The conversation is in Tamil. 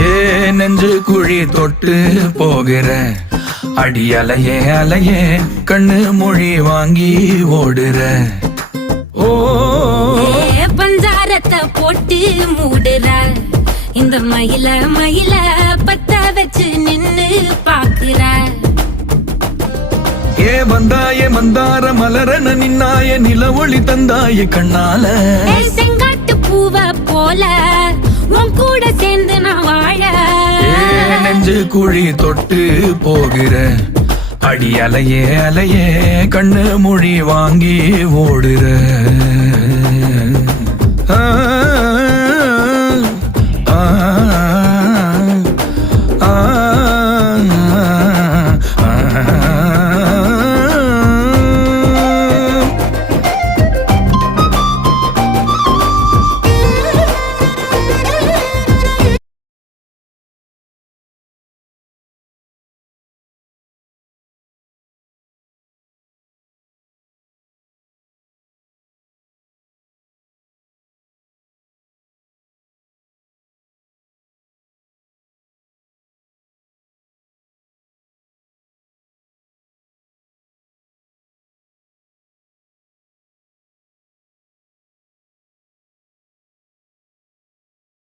ஏ நெஞ்சு குழி தொட்டு போகிற அடி அலையே அலையே கண்ணு மொழி வாங்கி ஓடுற. ஓ பஞ்சாரத்தை போட்டு மூடுற இந்த மயில மயில பத்த வச்சு நின்னு பாக்குற. ஏ வந்தாய மந்தார மலரன நின்னாய நில ஒளி தந்தாய கண்ணால. செங்காட்டு பூவ போல உன் கூட சேர்ந்து நான் வாழ. நெஞ்சு குழி தொட்டு போகிற அடி அலையே அலையே கண்ணு மொழி வாங்கி ஓடுற. ஆ ஆ